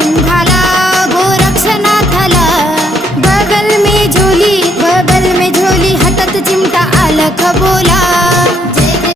सिंहाला गोरक्षनाथाला. बगल में झोली बगल में झोली हातात चिमटा आलं खबोल.